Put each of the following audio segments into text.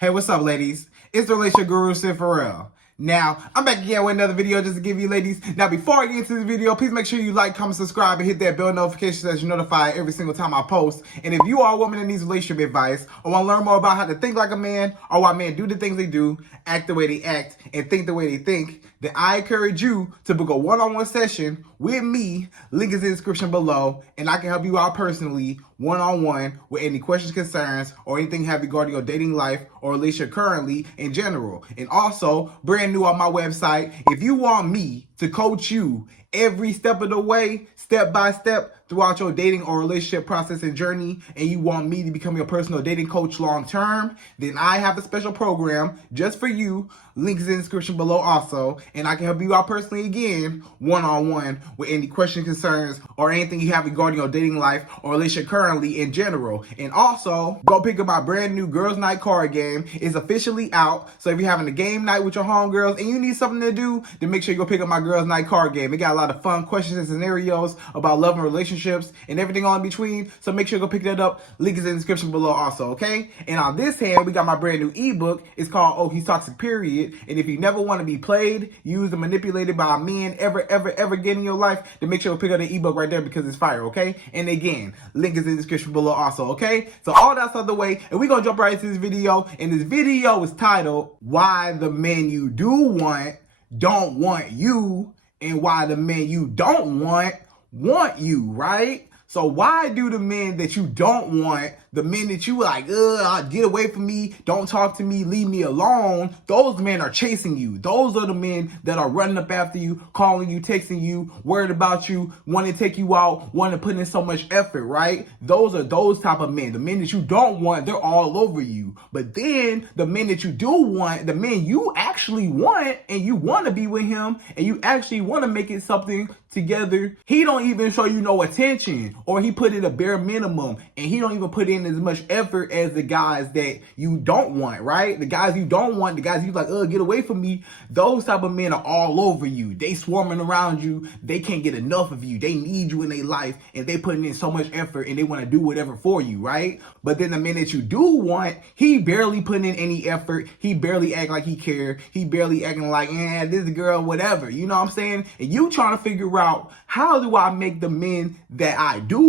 Hey, what's up, ladies? It's the relationship guru, Sydd Ferrell. Now, I'm back again with another video just to give you ladies. Now, before I get into this video, please make sure you like, comment, subscribe, and hit that bell notification so that you're notified every single time I post. And if you are a woman that needs relationship advice, or want to learn more about how to think like a man, or why men do the things they do, act the way they act, and think the way they think, then I encourage you to book a one-on-one session with me. Link is in the description below, and I can help you out personally, one-on-one, with any questions, concerns, or anything have regarding your dating life or relationship currently in general. And also, brand new on my website, if you want me to coach you every step of the way, step by step, throughout your dating or relationship process and journey, and you want me to become your personal dating coach long term, then I have a special program just for you. Link is in the description below also, and I can help you out personally again, one-on-one, with any questions, concerns, or anything you have regarding your dating life or relationship currently in general. And also, go pick up my brand new Girls Night card game. It's officially out, so if you're having a game night with your homegirls and you need something to do, then make sure you go pick up my Girls Night card game. It got a lot of fun questions and scenarios about love and relationships and everything all in between, so make sure you go pick that up. Link is in the description below also, okay? And on this hand, we got my brand new ebook. It's called Oh He's Toxic Period. And if you never want to be played, used, and manipulated by a man ever again in your life, then make sure you pick up the ebook right there because it's fire, okay? And again, link is in the description below also, okay? So all that's out the way, and we're gonna jump right into this video. And this video is titled Why the Men You Do Want Don't Want You, and Why the Men You Don't Want you, right? So why do the men that you don't want, the men that you like, get away from me, don't talk to me, leave me alone, those men are chasing you. Those are the men that are running up after you, calling you, texting you, worried about you, wanting to take you out, wanting to put in so much effort, right? Those are those type of men. The men that you don't want, they're all over you. But then the men that you do want, the men you actually want, and you want to be with him, and you actually want to make it something together, he don't even show you no attention, or he put in a bare minimum, and he don't even put in as much effort as the guys that you don't want, right? The guys you don't want, the guys you like, get away from me, those type of men are all over you. They swarming around you. They can't get enough of you. They need you in their life, and they putting in so much effort, and they want to do whatever for you, right? But then the men that you do want, he barely putting in any effort. He barely act like he care. He barely acting like, this girl, whatever. You know what I'm saying? And you trying to figure out, how do I make the men that I do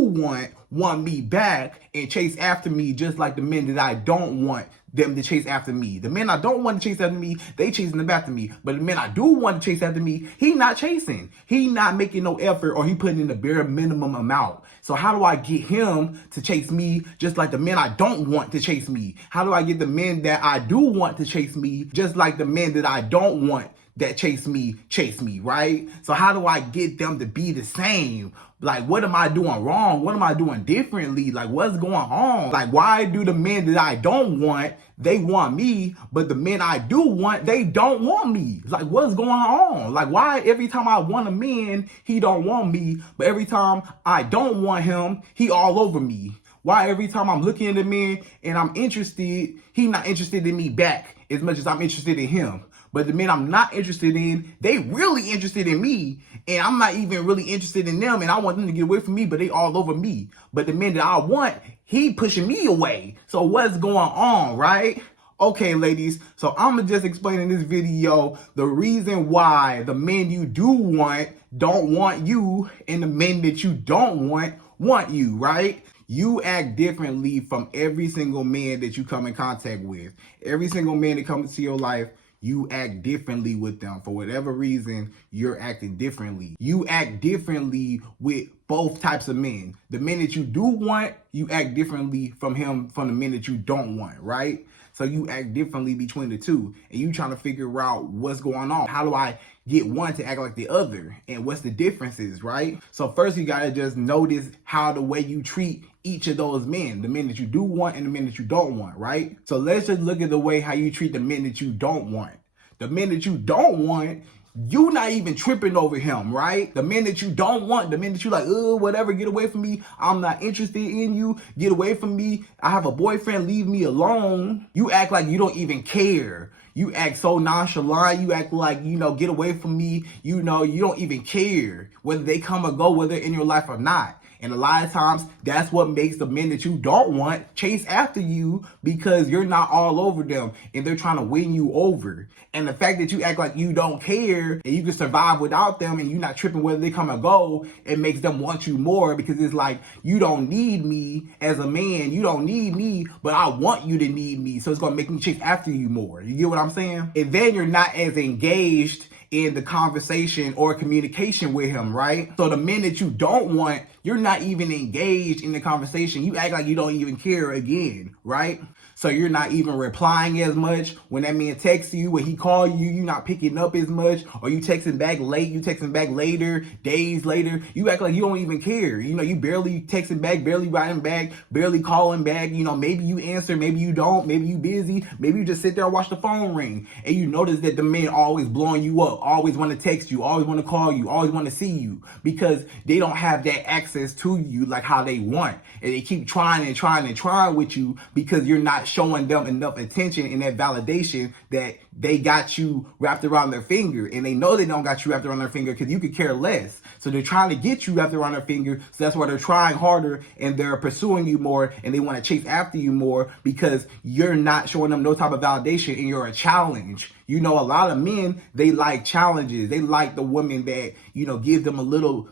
want me back and chase after me just like the men that I don't want them to chase after me. The men I don't want to chase after me, they chasing them after me. But the men I do want to chase after me, he not chasing. He not making no effort, or he putting in the bare minimum amount. So how do I get him to chase me just like the men I don't want to chase me? How do I get the men that I do want to chase me just like the men that I don't want that chase me, right? So how do I get them to be the same? Like, what am I doing wrong? What am I doing differently? Like, what's going on? Like, why do the men that I don't want, they want me, but the men I do want, they don't want me? Like, what's going on? Like, why every time I want a man, he don't want me, but every time I don't want him, he all over me? Why every time I'm looking at the man and I'm interested, he not interested in me back as much as I'm interested in him? But the men I'm not interested in, they really interested in me, and I'm not even really interested in them, and I want them to get away from me, but they all over me. But the men that I want, he pushing me away. So what's going on, right? Okay, ladies, so I'm just explaining in this video the reason why the men you do want don't want you, and the men that you don't want you, right? You act differently from every single man that you come in contact with. Every single man that comes into your life, you act differently with them. For whatever reason, you're acting differently. You act differently with both types of men. The men that you do want, you act differently from the men that you don't want, right? So you act differently between the two, and you trying to figure out what's going on. How do I get one to act like the other, and what's the differences, right? So first you gotta just notice how the way you treat each of those men, the men that you do want and the men that you don't want, right? So let's just look at the way how you treat the men that you don't want. The men that you don't want, you not even tripping over him, right? The men that you don't want, the men that you like, whatever, get away from me. I'm not interested in you. Get away from me. I have a boyfriend. Leave me alone. You act like you don't even care. You act so nonchalant. You act like, get away from me. You don't even care whether they come or go, whether they're in your life or not. And a lot of times, that's what makes the men that you don't want chase after you, because you're not all over them and they're trying to win you over. And the fact that you act like you don't care and you can survive without them and you're not tripping whether they come or go, it makes them want you more, because it's like, you don't need me as a man. You don't need me, but I want you to need me. So it's going to make me chase after you more. You get what I'm saying? And then you're not as engaged in the conversation or communication with him, right? So the men that you don't want, you're not even engaged in the conversation. You act like you don't even care again, right? So you're not even replying as much. When that man texts you, when he call you, you're not picking up as much, or you texting back late, you texting back later, days later. You act like you don't even care. You know, you barely texting back, barely writing back, barely calling back. You know, maybe you answer, maybe you don't, maybe you busy, maybe you just sit there and watch the phone ring. And you notice that the men always blowing you up, always want to text you, always want to call you, always want to see you, because they don't have that access to you like how they want. And they keep trying and trying and trying with you because you're not showing them enough attention and that validation that they got you wrapped around their finger. And they know they don't got you wrapped around their finger because you could care less. So they're trying to get you wrapped around their finger. So that's why they're trying harder and they're pursuing you more and they want to chase after you more, because you're not showing them no type of validation and you're a challenge. You know, a lot of men, they like challenges. They like the woman that, you know, gives them a little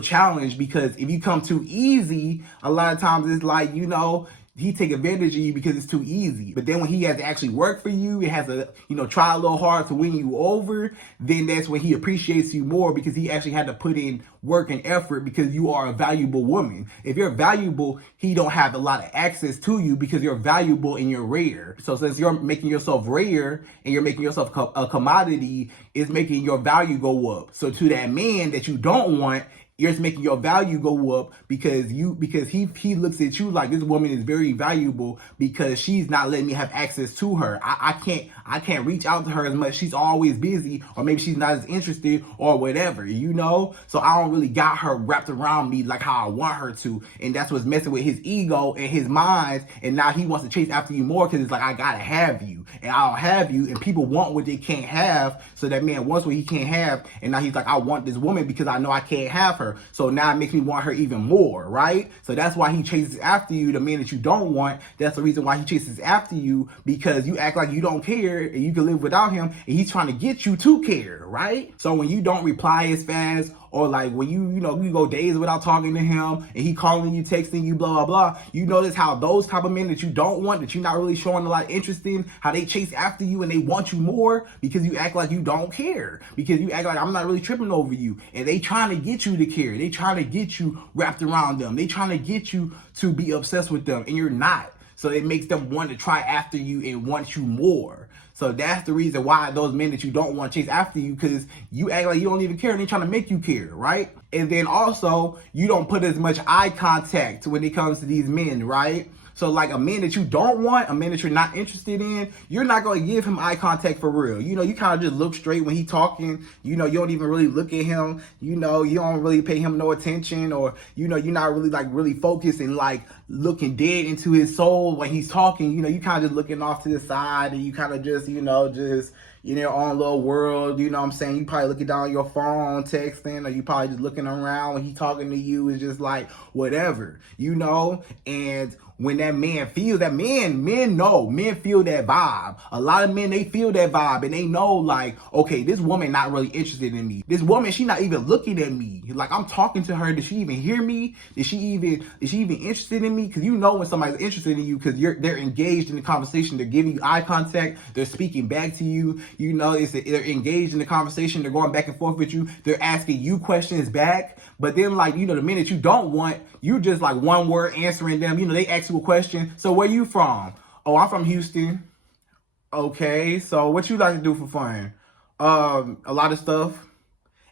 challenge, because if you come too easy, a lot of times it's like, you know, he take advantage of you because it's too easy. But then when he has to actually work for you, it has to, you know, try a little hard to win you over, then that's when he appreciates you more, because he actually had to put in work and effort because you are a valuable woman. If you're valuable, he don't have a lot of access to you because you're valuable and you're rare. So since you're making yourself rare and you're making yourself a commodity, it's making your value go up. So to that man that you don't want, you're just making your value go up because he looks at you like, this woman is very valuable because she's not letting me have access to her. I can't reach out to her as much. She's always busy, or maybe she's not as interested or whatever, you know? So I don't really got her wrapped around me like how I want her to. And that's what's messing with his ego and his mind. And now he wants to chase after you more because it's like, I gotta have you and I don't have you, and people want what they can't have. So that man wants what he can't have. And now he's like, I want this woman because I know I can't have her. So now it makes me want her even more, right? So that's why he chases after you, the man that you don't want. That's the reason why he chases after you, because you act like you don't care and you can live without him, and he's trying to get you to care, right? So when you don't reply as fast, or like when you go days without talking to him and he calling you, texting you, blah, blah, blah, you notice how those type of men that you don't want, that you're not really showing a lot of interest in, how they chase after you and they want you more because you act like you don't care, because you act like, I'm not really tripping over you. And they trying to get you to care. They trying to get you wrapped around them. They trying to get you to be obsessed with them, and you're not. So it makes them want to try after you and want you more. So that's the reason why those men that you don't want chase after you, because you act like you don't even care and they're trying to make you care, right? And then also, you don't put as much eye contact when it comes to these men, right? So like a man that you don't want, a man that you're not interested in, you're not going to give him eye contact for real. You know, you kind of just look straight when he talking. You know, you don't even really look at him. You know, you don't really pay him no attention, or, you know, you're not really like really focused and like looking dead into his soul when he's talking. You know, you kind of just looking off to the side, and you kind of just, you know, in your own little world, you know what I'm saying? You probably looking down your phone, texting, or you probably just looking around when he's talking to you. It's just like, whatever, you know? And when that man feels that, men feel that vibe. A lot of men, they feel that vibe, and they know like, okay, this woman not really interested in me. This woman, she not even looking at me. Like, I'm talking to her. Did she even hear me? Is she even interested in me? Because you know when somebody's interested in you, because they're engaged in the conversation. They're giving you eye contact. They're speaking back to you. You know, they're engaged in the conversation. They're going back and forth with you. They're asking you questions back. But then, like, you know, the minute you don't want, you just like one word answering them. You know, they ask you a question. So where you from? Oh, I'm from Houston. Okay, so what you like to do for fun? A lot of stuff.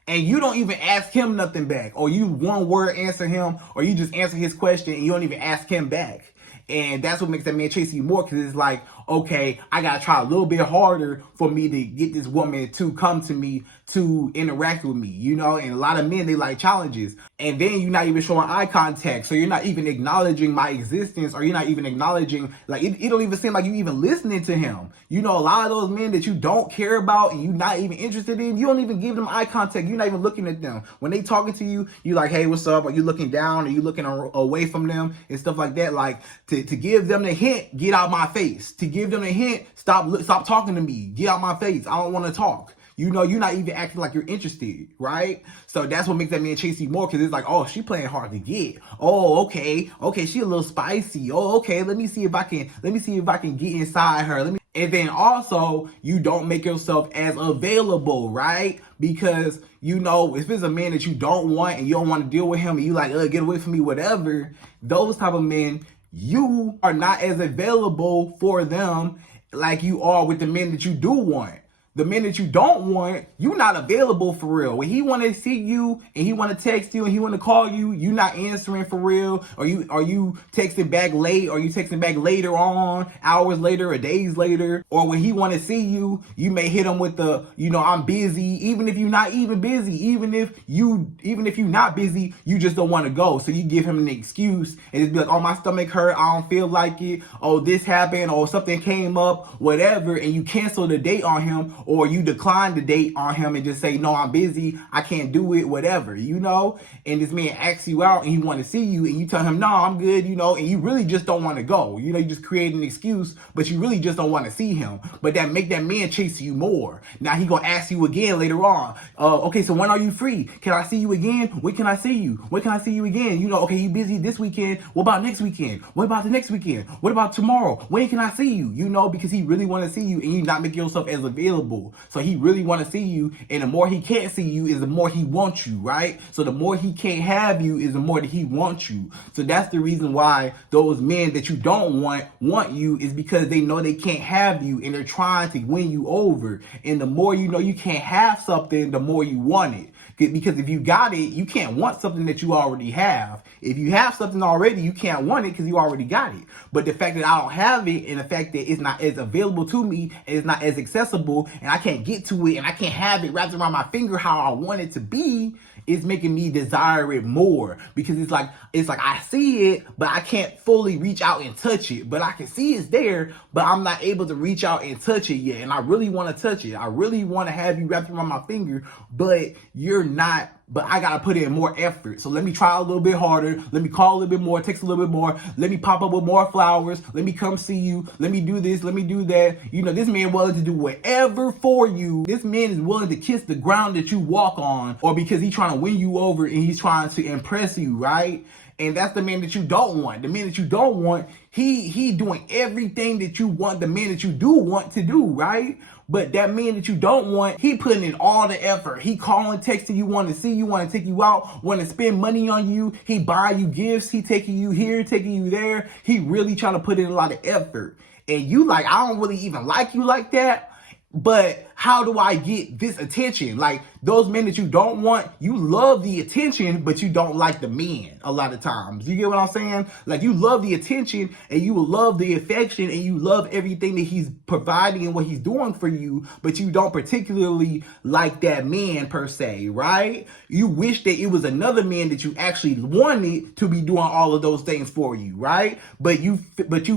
And you don't even ask him nothing back, or you one word answer him, or you just answer his question and you don't even ask him back. And that's what makes that man chase you more, because it's like, okay, I gotta try a little bit harder for me to get this woman to come to me to interact with me, you know? And a lot of men, they like challenges. And then you're not even showing eye contact. So you're not even acknowledging my existence, or you're not even acknowledging, like, it don't even seem like you even listening to him. You know, a lot of those men that you don't care about and you're not even interested in, you don't even give them eye contact. You're not even looking at them. When they talking to you, you like, hey, what's up? Are you looking down? Are you looking away from them and stuff like that? Like, to give them the hint, get out my face. To give them the hint, stop talking to me. Get out my face. I don't want to talk. You know, you're not even acting like you're interested, right? So that's what makes that man chase you more, because it's like, oh, she playing hard to get. Oh, okay, she a little spicy. Oh, okay, let me see if I can get inside her. And then also, you don't make yourself as available, right? Because, you know, if it's a man that you don't want and you don't want to deal with him and you like, get away from me, whatever, those type of men, you are not as available for them like you are with the men that you do want. The men that you don't want, you're not available for real. When he want to see you and he want to text you and he want to call you, you not answering for real. Or you texting back late, or you texting back later on, hours later or days later. Or when he want to see you, you may hit him with the, you know, I'm busy. Even if you're not even busy, even if you're not busy, you just don't want to go. So you give him an excuse and just be like, oh, my stomach hurt, I don't feel like it. Oh, this happened, or something came up, whatever. And you cancel the date on him, or you decline the date on him and just say, no, I'm busy, I can't do it, whatever, you know? And this man asks you out and he want to see you and you tell him, no, I'm good, you know, and you really just don't want to go. You know, you just create an excuse, but you really just don't want to see him. But that make that man chase you more. Now he gonna ask you again later on. Okay, so when are you free? Can I see you again? When can I see you? When can I see you again? You know, okay, you busy this weekend. What about next weekend? What about the next weekend? What about tomorrow? When can I see you? You know, because he really want to see you and you not make yourself as available. So he really want to see you, and the more he can't see you is the more he wants you, right? So the more he can't have you is the more that he wants you. So that's the reason why those men that you don't want you, is because they know they can't have you and they're trying to win you over. And the more you know you can't have something, the more you want it. Because if you got it, you can't want something that you already have. If you have something already, you can't want it because you already got it. But the fact that I don't have it, and the fact that it's not as available to me, and it's not as accessible, and I can't get to it, and I can't have it wrapped around my finger how I want it to be, it's making me desire it more. Because it's like I see it, but I can't fully reach out and touch it. But I can see it's there, but I'm not able to reach out and touch it yet. And I really want to touch it. I really want to have you wrapped around my finger, but you're not. But I gotta put in more effort. So let me try a little bit harder. Let me call a little bit more, text a little bit more. Let me pop up with more flowers. Let me come see you. Let me do this. Let me do that. You know, this man willing to do whatever for you. This man is willing to kiss the ground that you walk on, or because he's trying to win you over and he's trying to impress you, right? And that's the man that you don't want. The man that you don't want, he doing everything that you want the man that you do want to do, right? But that man that you don't want, he putting in all the effort. He calling, texting you, want to see you, want to take you out, want to spend money on you. He buy you gifts. He taking you here, taking you there. He really trying to put in a lot of effort. And you like, I don't really even like you like that. But how do I get this attention? Like, those men that you don't want, you love the attention, but you don't like the men a lot of times. You get what I'm saying? Like, you love the attention and you love the affection and you love everything that he's providing and what he's doing for you, but you don't particularly like that man per se, right? You wish that it was another man that you actually wanted to be doing all of those things for you, right? But you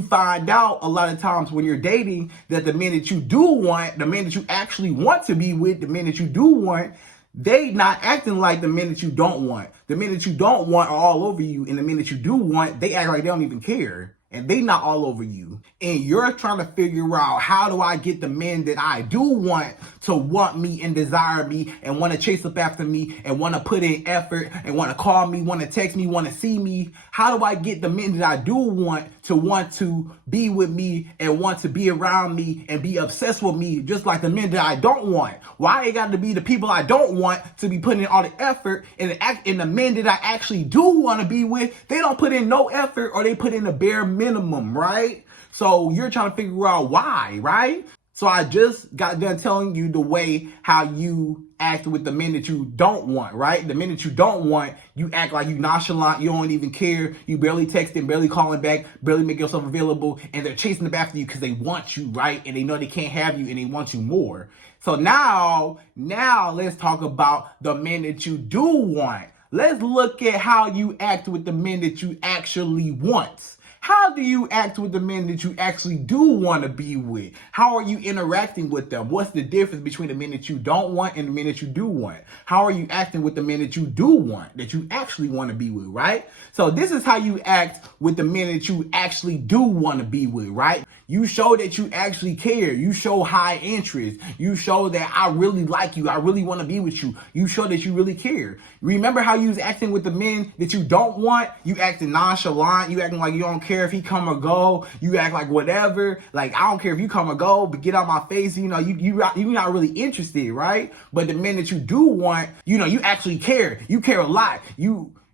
find out a lot of times when you're dating that the men that you do want, the men that you actually want to be with, the men that you do want, they not acting like the men that you don't want. The men that you don't want are all over you, and the men that you do want, they act like they don't even care. And they not all over you. And you're trying to figure out, how do I get the men that I do want to want me and desire me and want to chase up after me and want to put in effort and want to call me, want to text me, want to see me? How do I get the men that I do want to be with me and want to be around me and be obsessed with me, just like the men that I don't want? Why it got to be the people I don't want to be putting in all the effort, and the men that I actually do want to be with, they don't put in no effort, or they put in the bare minimum, right? So you're trying to figure out why, right? So I just got done telling you the way how you act with the men that you don't want, right? The men that you don't want, you act like you nonchalant, you don't even care, you barely texting, barely calling back, barely make yourself available, and they're chasing them after you because they want you, right? And they know they can't have you and they want you more. So now let's talk about the men that you do want. Let's look at how you act with the men that you actually want. How do you act with the men that you actually do want to be with? How are you interacting with them? What's the difference between the men that you don't want and the men that you do want? How are you acting with the men that you do want, that you actually want to be with, right? So this is how you act with the men that you actually do want to be with, right? You show that you actually care. You show high interest. You show that I really like you. I really want to be with you. You show that you really care. Remember how you was acting with the men that you don't want? You acting nonchalant. You acting like you don't care if he come or go. You act like whatever. Like, I don't care if you come or go, but get out my face. You know, you're not really interested, right? But the men that you do want, you know, you actually care. You care a lot.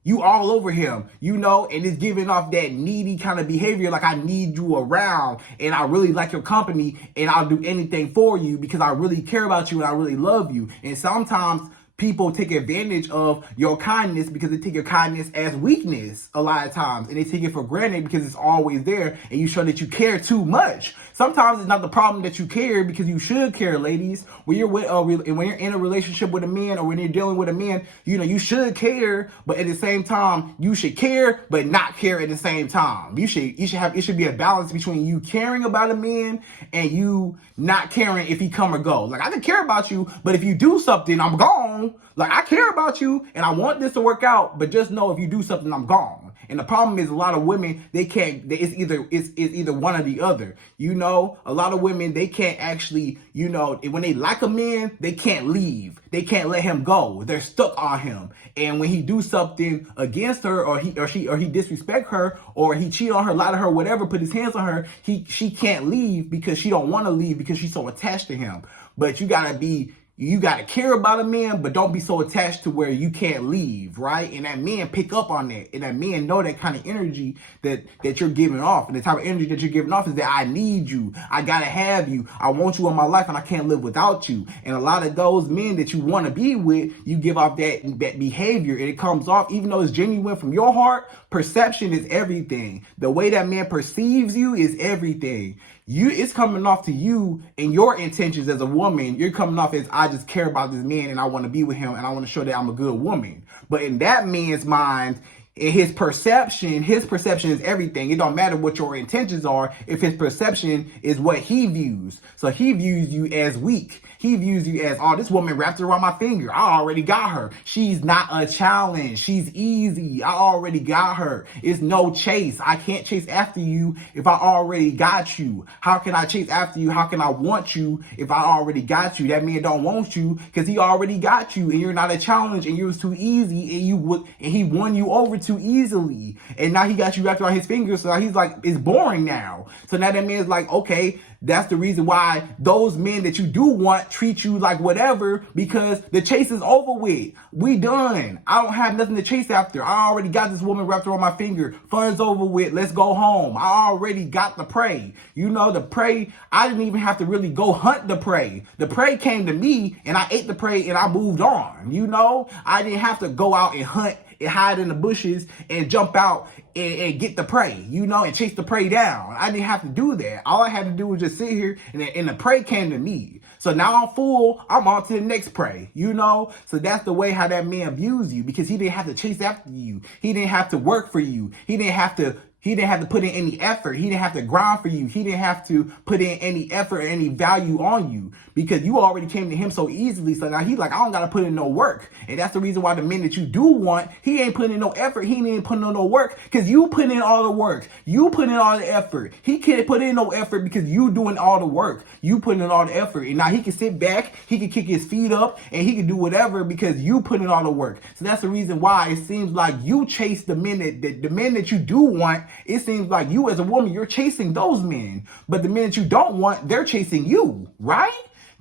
You all over him, you know, and it's giving off that needy kind of behavior, like I need you around and I really like your company and I'll do anything for you because I really care about you and I really love you. And sometimes people take advantage of your kindness because they take your kindness as weakness a lot of times, and they take it for granted because it's always there and you show that you care too much. Sometimes it's not the problem that you care, because you should care, ladies. When you're with when you're in a relationship with a man, or when you're dealing with a man, you know, you should care, but at the same time, you should care but not care at the same time. It should be a balance between you caring about a man and you not caring if he come or go. Like, I can care about you, but if you do something, I'm gone. Like, I care about you and I want this to work out, but just know if you do something, I'm gone. And the problem is, a lot of women, it's either one or the other. You know, a lot of women, they can't actually, you know, when they like a man, they can't leave. They can't let him go. They're stuck on him. And when he do something against her, or he disrespect her, or he cheat on her, lie to her, whatever, put his hands on her, she can't leave because she don't want to leave because she's so attached to him. But you gotta care about a man, but don't be so attached to where you can't leave, right? And that man pick up on that. And that man know that kind of energy that you're giving off. And the type of energy that you're giving off is that I need you. I gotta have you. I want you in my life and I can't live without you. And a lot of those men that you want to be with, you give off that behavior. And it comes off, even though it's genuine from your heart, perception is everything. The way that man perceives you is everything. It's coming off to you and your intentions as a woman. You're coming off as, I just care about this man and I want to be with him and I want to show that I'm a good woman. But in that man's mind, in his perception is everything. It don't matter what your intentions are if his perception is what he views. So he views you as weak. He views you as, oh, this woman wrapped around my finger. I already got her. She's not a challenge. She's easy. I already got her. It's no chase. I can't chase after you if I already got you. How can I chase after you? How can I want you if I already got you? That man don't want you because he already got you, and you're not a challenge, and you're too easy, and he won you over too easily. And now he got you wrapped around his fingers, so he's like, it's boring now. So now that man's like, okay, that's the reason why those men that you do want treat you like whatever, because the chase is over with. We done. I don't have nothing to chase after. I already got this woman wrapped around my finger. Fun's over with. Let's go home. I already got the prey. You know, the prey, I didn't even have to really go hunt the prey. The prey came to me and I ate the prey and I moved on. You know, I didn't have to go out and hunt and hide in the bushes and jump out and get the prey, you know, and chase the prey down. I didn't have to do that. All I had to do was just sit here and the prey came to me. So now I'm full, I'm on to the next prey, you know? So that's the way how that man views you, because he didn't have to chase after you. He didn't have to work for you. He didn't have to put in any effort. He didn't have to grind for you. He didn't have to put in any effort or any value on you, because you already came to him so easily. So now he's like, I don't got to put in no work. And that's the reason why the men that you do want, he ain't putting in no effort. He ain't putting in no work because you put in all the work. You put in all the effort. He can't put in no effort because you doing all the work. You putting in all the effort. And now he can sit back, he can kick his feet up, and he can do whatever because you put in all the work. So that's the reason why it seems like you chase the men that you do want. It seems like you as a woman, you're chasing those men. But the men that you don't want, they're chasing you, right?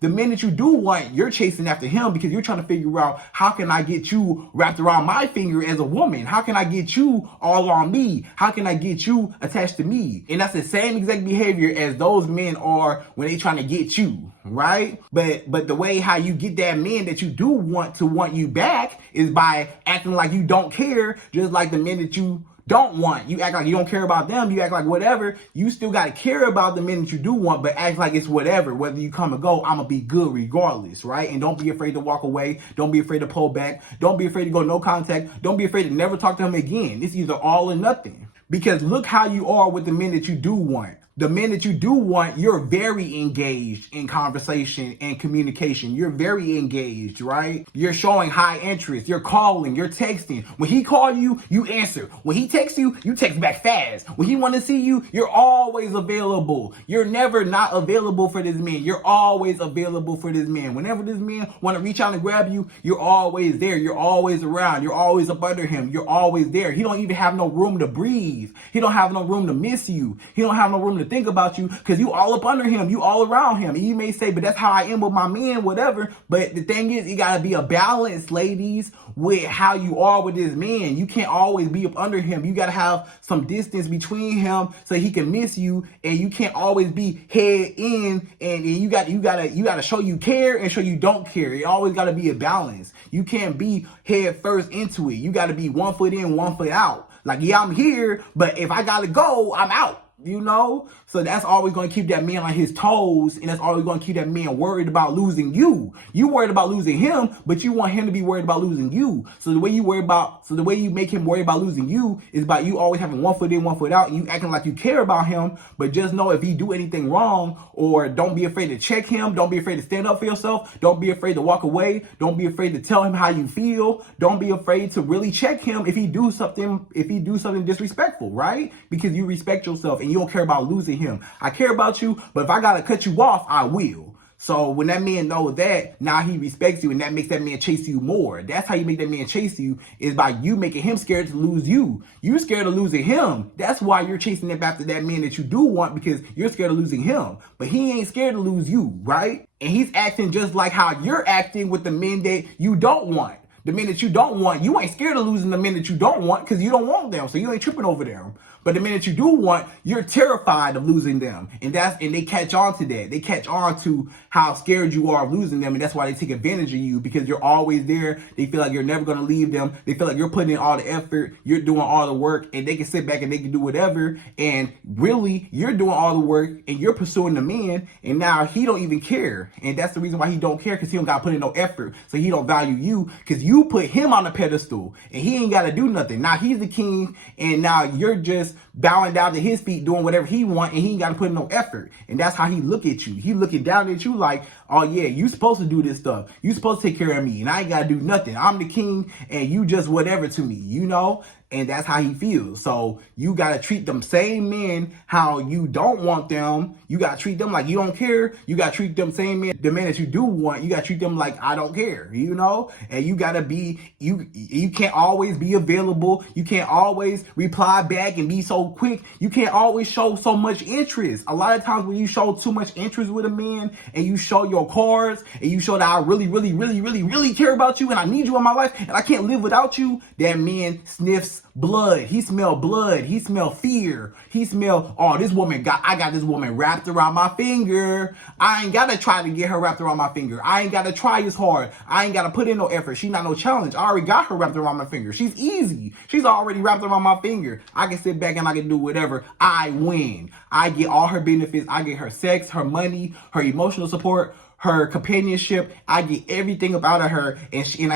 The men that you do want, you're chasing after him because you're trying to figure out, how can I get you wrapped around my finger as a woman? How can I get you all on me? How can I get you attached to me? And that's the same exact behavior as those men are when they trying to get you, right? But the way how you get that man that you do want to want you back is by acting like you don't care, just like the men that you don't want. You act like you don't care about them. You act like whatever. You still got to care about the men that you do want, but act like it's whatever. Whether you come or go, I'm going to be good regardless, right? And don't be afraid to walk away. Don't be afraid to pull back. Don't be afraid to go no contact. Don't be afraid to never talk to him again. It's either all or nothing. Because look how you are with the men that you do want. The men that you do want, you're very engaged in conversation and communication. You're very engaged, right? You're showing high interest. You're calling, you're texting. When he call you, you answer. When he texts you, you text back fast. When he want to see you, you're always available. You're never not available for this man. You're always available for this man. Whenever this man want to reach out and grab you, you're always there. You're always around. You're always up under him. You're always there. He don't even have no room to breathe. He don't have no room to miss you. He don't have no room to think about you because you all up under him, you all around him. And you may say, but that's how I am with my man, whatever. But the thing is, you gotta be a balance, ladies, with how you are with this man. You can't always be up under him. You gotta have some distance between him so he can miss you, and you can't always be head in, and you gotta show you care and show you don't care. It always gotta be a balance. You can't be head first into it. You gotta be 1 foot in, 1 foot out. Like, yeah, I'm here, but if I gotta go, I'm out. You know? So that's always going to keep that man on his toes, and that's always going to keep that man worried about losing you. You worried about losing him, but you want him to be worried about losing you. So the way you make him worry about losing you is by you always having 1 foot in, 1 foot out, and you acting like you care about him. But just know, if he do anything wrong, or don't be afraid to check him, don't be afraid to stand up for yourself, don't be afraid to walk away, don't be afraid to tell him how you feel, don't be afraid to really check him if he do something disrespectful, right? Because you respect yourself and you don't care about losing him. I care about you, but if I gotta cut you off, I will. So when that man knows that, now he respects you, and that makes that man chase you more. That's how you make that man chase you, is by you making him scared to lose you. You're scared of losing him. That's why you're chasing after that man that you do want, because you're scared of losing him. But he ain't scared to lose you, right? And he's acting just like how you're acting with the men that you don't want. The men that you don't want, you ain't scared of losing the men that you don't want because you don't want them, so you ain't tripping over them. But the men that you do want, you're terrified of losing them. And they catch on to that. They catch on to how scared you are of losing them, and that's why they take advantage of you, because you're always there. They feel like you're never going to leave them. They feel like you're putting in all the effort, you're doing all the work, and they can sit back and they can do whatever. And really, you're doing all the work and you're pursuing the man, and now he don't even care. And that's the reason why he don't care, because he don't got to put in no effort. So he don't value you, because you put him on a pedestal and he ain't got to do nothing. Now he's the king, and now you're just bowing down to his feet, doing whatever he want, and he ain't got to put in no effort. And that's how he look at you. He looking down at you like, oh yeah, you supposed to do this stuff. You supposed to take care of me, and I ain't got to do nothing. I'm the king, and you just whatever to me, you know? And that's how he feels. So you got to treat them same men how you don't want them. You got to treat them like you don't care. You got to treat them same men, the men that you do want, you got to treat them like I don't care, you know? And you got to be, you can't always be available. You can't always reply back and be so quick. You can't always show so much interest. A lot of times when you show too much interest with a man, and you show your cards, and you show that I really, really, really, really, really care about you, and I need you in my life, and I can't live without you, that man sniffs blood. He smell blood. He smell fear. He smell, oh, I got this woman wrapped around my finger. I ain't got to try to get her wrapped around my finger. I ain't got to try as hard. I ain't got to put in no effort. She not no challenge. I already got her wrapped around my finger. She's easy. She's already wrapped around my finger. I can sit back and I can do whatever. I win. I get all her benefits. I get her sex, her money, her emotional support, her companionship. I get everything about her, and she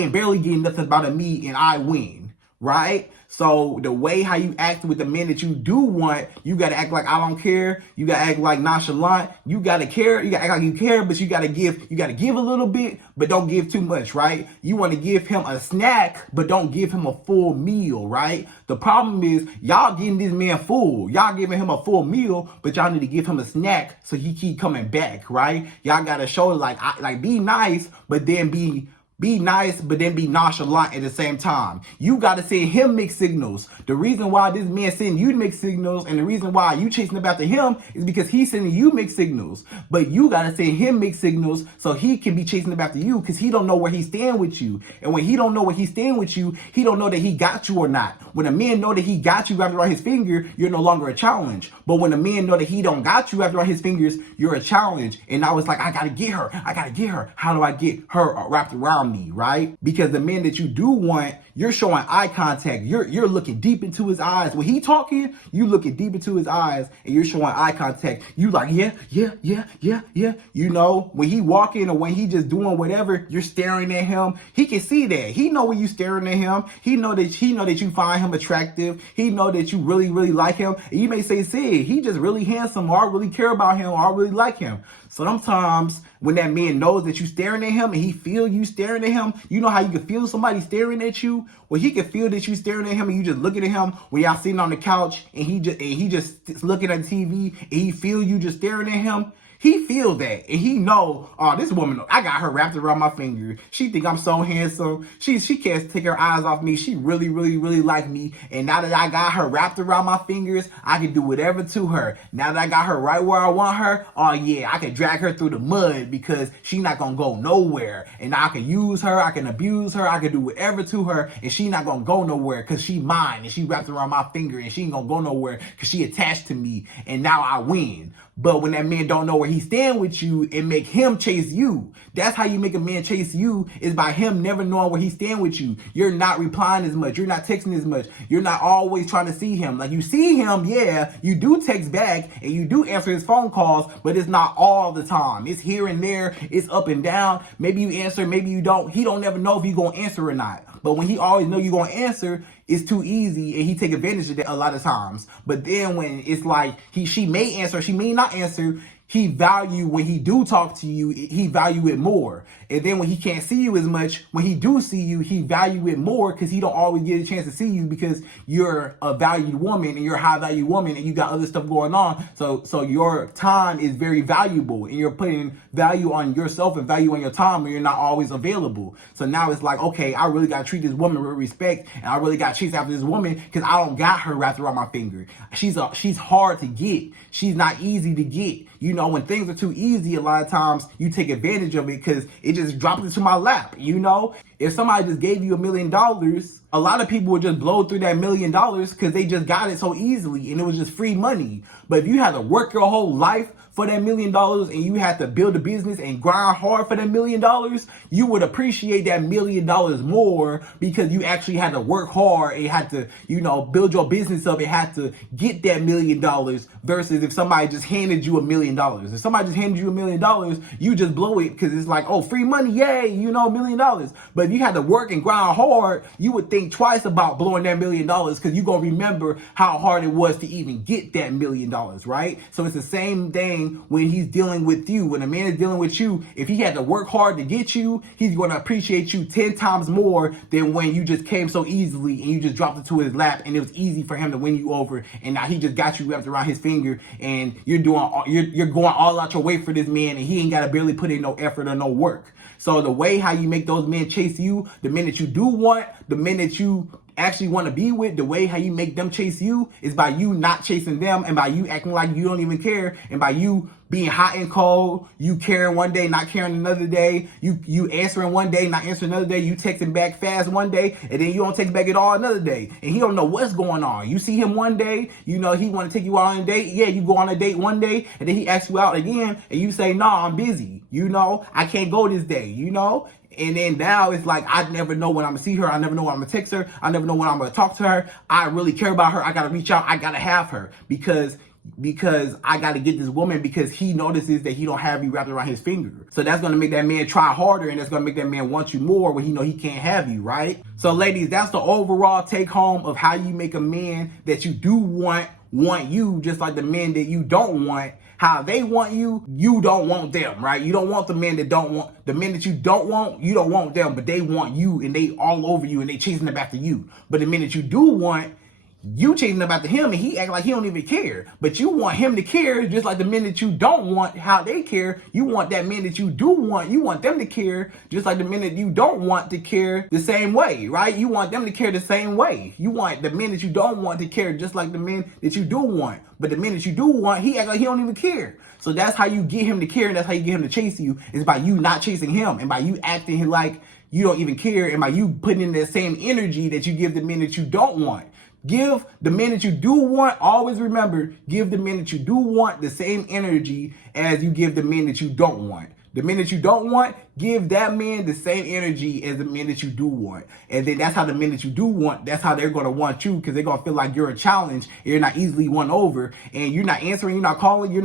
ain't barely getting nothing about me, and I win. Right? So the way how you act with the men that you do want, you got to act like I don't care. You got to act like nonchalant. You got to care. You got to act like you care, but you got to give a little bit, but don't give too much, right? You want to give him a snack, but don't give him a full meal, right? The problem is y'all getting this man full. Y'all giving him a full meal, but y'all need to give him a snack so he keep coming back, right? Y'all got to show like be nice, but then be be nice, but then be nonchalant at the same time. You got to send him mixed signals. The reason why this man sending you mixed signals and the reason why you chasing up after him is because he's sending you mixed signals. But you got to send him mixed signals so he can be chasing up after you, because he don't know where he's staying with you. And when he don't know where he's staying with you, he don't know that he got you or not. When a man know that he got you wrapped around his finger, you're no longer a challenge. But when a man know that he don't got you wrapped around his fingers, you're a challenge. And now it's like, I gotta get her. How do I get her wrapped around me, right? Because the man that you do want, you're showing eye contact. You're looking deep into his eyes. When he talking, you looking deep into his eyes and you're showing eye contact. You like, yeah. You know, when he walking or when he just doing whatever, you're staring at him. He can see that. He know when you staring at him. He know that you find him attractive. He know that you really, really like him. And you may say, Sid, he just really handsome, or I really care about him, or I really like him. So sometimes when that man knows that you staring at him and he feel you staring at him, you know how you can feel somebody staring at you? Well, he can feel that you staring at him and you just looking at him when y'all sitting on the couch and he just looking at the TV and he feel you just staring at him. He feel that and he know, oh, this woman, I got her wrapped around my finger. She think I'm so handsome. She can't take her eyes off me. She really, really, really like me. And now that I got her wrapped around my fingers, I can do whatever to her. Now that I got her right where I want her, oh yeah, I can drag her through the mud because she not gonna go nowhere. And I can use her, I can abuse her, I can do whatever to her, and she not gonna go nowhere because she mine and she wrapped around my finger and she ain't gonna go nowhere because she attached to me. And now I win. But when that man don't know where he's staying with you, it make him chase you. That's how you make a man chase you, is by him never knowing where he's staying with you. You're not replying as much. You're not texting as much. You're not always trying to see him. Like, you see him, yeah, you do text back and you do answer his phone calls, but it's not all the time. It's here and there. It's up and down. Maybe you answer, maybe you don't. He don't never know if you're going to answer or not. But when he always know you're going to answer, it's too easy and he take advantage of that a lot of times. But then when it's like she may answer, she may not answer, he value when he do talk to you, he value it more. And then when he can't see you as much, when he do see you, he value it more because he don't always get a chance to see you because you're a valued woman and you're a high value woman and you got other stuff going on. So your time is very valuable and you're putting value on yourself and value on your time when you're not always available. So now it's like, okay, I really got to treat this woman with respect and I really got to chase after this woman because I don't got her wrapped around my finger. She's hard to get. She's not easy to get. You know, when things are too easy, a lot of times you take advantage of it because it just drops into my lap. You know, if somebody just gave you $1 million, a lot of people would just blow through that $1 million because they just got it so easily and it was just free money. But if you had to work your whole life for that $1 million and you had to build a business and grind hard for that $1 million, you would appreciate that $1 million more because you actually had to work hard and had to, you know, build your business up and had to get that $1 million versus if somebody just handed you $1 million. If somebody just handed you $1 million, you just blow it because it's like, oh, free money, yay, you know, $1 million. But if you had to work and grind hard, you would think twice about blowing that $1 million because you're going to remember how hard it was to even get that $1 million, right? So it's the same thing when he's dealing with you. When a man is dealing with you, if he had to work hard to get you, he's going to appreciate you 10 times more than when you just came so easily and you just dropped it to his lap and it was easy for him to win you over. And now he just got you wrapped around his finger and you're going all out your way for this man and he ain't got to barely put in no effort or no work. So the way how you make those men chase you, the men that you do want, the men that you actually want to be with, the way how you make them chase you is by you not chasing them and by you acting like you don't even care and by you being hot and cold, you caring one day, not caring another day, you answering one day, not answering another day, you texting back fast one day, and then you don't text back at all another day, and he don't know what's going on. You see him one day, you know, he want to take you out on a date, yeah, you go on a date one day, and then he asks you out again, and you say, no, I'm busy, you know, I can't go this day, you know. And then now it's like, I never know when I'm going to see her. I never know when I'm going to text her. I never know when I'm going to talk to her. I really care about her. I got to reach out. I got to have her because I got to get this woman because he notices that he don't have you wrapped around his finger. So that's going to make that man try harder and that's going to make that man want you more when he know he can't have you, right? So ladies, that's the overall take home of how you make a man that you do want you, just like the men that you don't want. How they want you, you don't want them, right? You don't want the men that don't want, the men that you don't want them, but they want you and they all over you and they chasing them after you. But the men that you do want, You chasing up after him and he act like he don't even care. But you want him to care just like the men that you don't want how they care. You want that men that you do want, you want them to care just like the men that you don't want to care the same way, right? You want them to care the same way. You want the men that you don't want to care just like the men that you do want. But the men that you do want, he act like he don't even care. So that's how you get him to care, and that's how you get him to chase you, is by you not chasing him and by you acting like you don't even care, and by you putting in that same energy that you give the men that you don't want. Give the men that you do want, always remember, give the men that you do want the same energy as you give the men that you don't want. The men that you don't want, give that man the same energy as the men that you do want. And then that's how the men that you do want, that's how they're going to want you, because they're going to feel like you're a challenge. You're not easily won over, and you're not answering, you're not calling, you're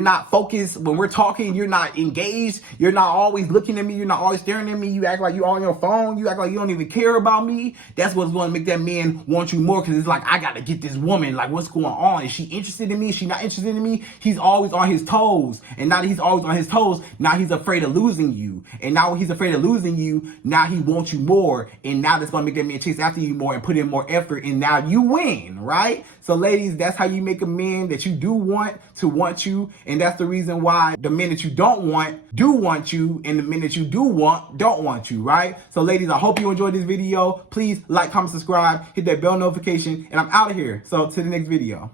not focused. When we're talking, you're not engaged. You're not always looking at me. You're not always staring at me. You act like you're on your phone. You act like you don't even care about me. That's what's going to make that man want you more, because it's like, I got to get this woman. Like, what's going on? Is she interested in me? Is she not interested in me? He's always on his toes. And now that he's always on his toes, now he's afraid of losing you. And now when he's afraid of losing you, now he wants you more. And now that's going to make that man chase after you more and put in more effort. And now you win, right? So ladies, that's how you make a man that you do want to want you. And that's the reason why the men that you don't want do want you, and the men that you do want don't want you, right? So ladies, I hope you enjoyed this video. Please like, comment, subscribe, hit that bell notification, and I'm out of here. So to the next video.